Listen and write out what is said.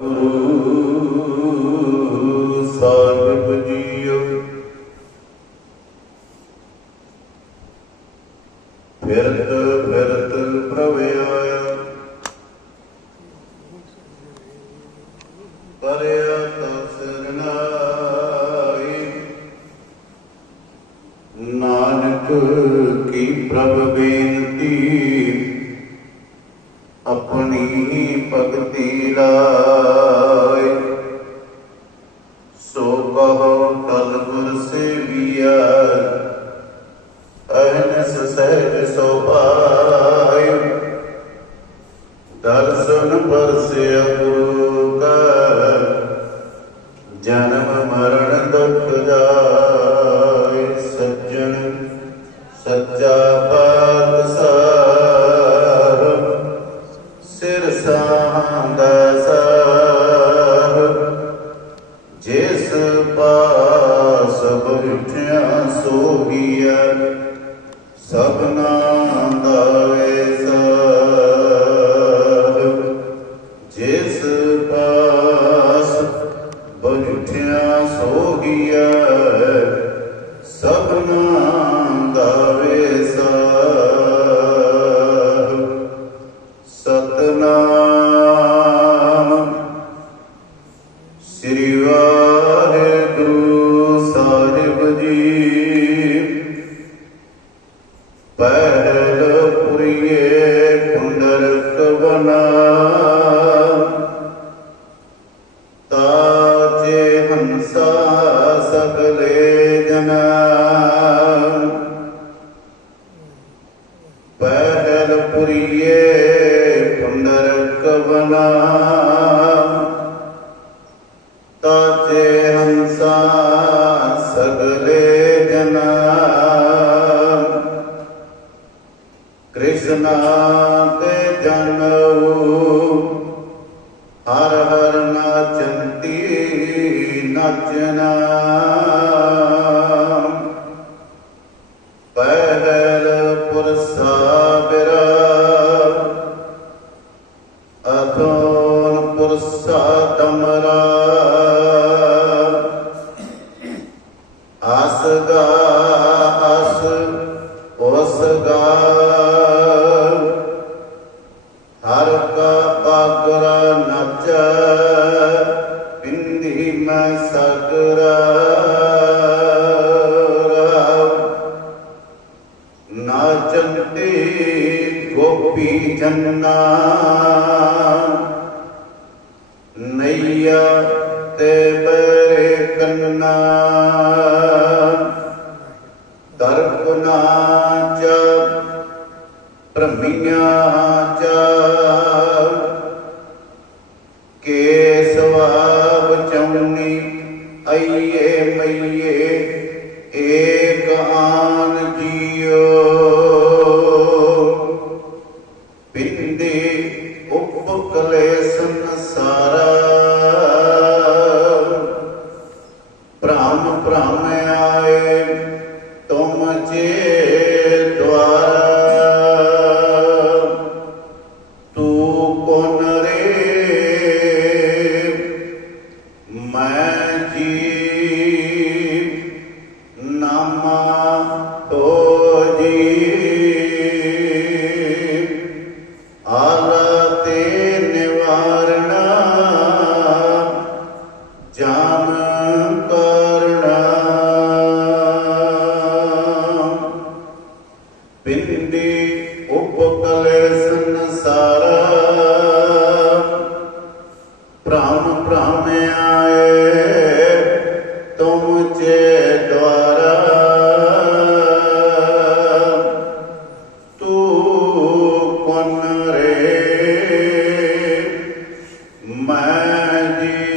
Guru Sahib JIO ਫਿਰਤ ਫਿਰਤ ਪ੍ਰਭ ਆਇਆ ਪਰਿਆ ਤਸਰਨਾਈ ਨਾਨਕ ਕੀ ਪ੍ਰਭ ਬੇਨਤੀ? ਆਪਣੀ ਭਗਤੀ ਲਾਇ ਗੁਰੂ ਕਾ ਜਨਮ ਮਰਨ ਦੁਖ ਜਾਇ ਸੱਜਣ, ਸੱਚਾ ਪਾਤਸ਼ਾਹ ਸਿਰ। ਸਾਂਦਾ ਸਾਹਿਬ ਜਿਸ ਪਾਸ ਸੋ ਗਿਆ ਸਭਨਾ ਦਾ ਸ੍ਰੀ ਵਾਹਿਗੁਰੂ ਸਾਹਿਬ ਜੀ। ਪਹਿਲ ਪੁਰੀਏ ਕੁੰਡਰਕ ਬਨਾ ਤਾਜੇ ਹੰਸਾ ਸਗਲੇ ਜਨਾ। ਕ੍ਰਿਸ਼ਨਾ ਤੇ ਜਨਉ ਹਰ ਹਰ ਨਾਚੰਤੀ ਨਚਨਾ ਪਹਿਲ ਪੁਰਸਾ ਬਿਰਾ ਅਥੋਨ ਪੁਰਸਾ ਤਮਰਾ ਪਿੰਦੀ ਮੈਂ ਸਗਰਾ ਨਾਚੰਤੇ ਗੋਪੀ ਜੰਨਾ। ਨਈਆ ਤੇ ਬਰੇ ਕੰਨਾ। ਦਰਪ ਨਾਚ ਭ੍ਰਮੀਆਂ ਚ ਅਈਏ ਮਈਏ, ਏਕ ਆਨ ਜੀਓ। ਪਿੰਦੇ ਉਪਕਲੇ ਸੰਸਾਰਾ ਭ੍ਰਮ ਭ੍ਰਮ ਆਏ ਤੁਮ ਜੇ ਦੁਆਰਾ। ਤੂੰ ਕੋਨ Mahdi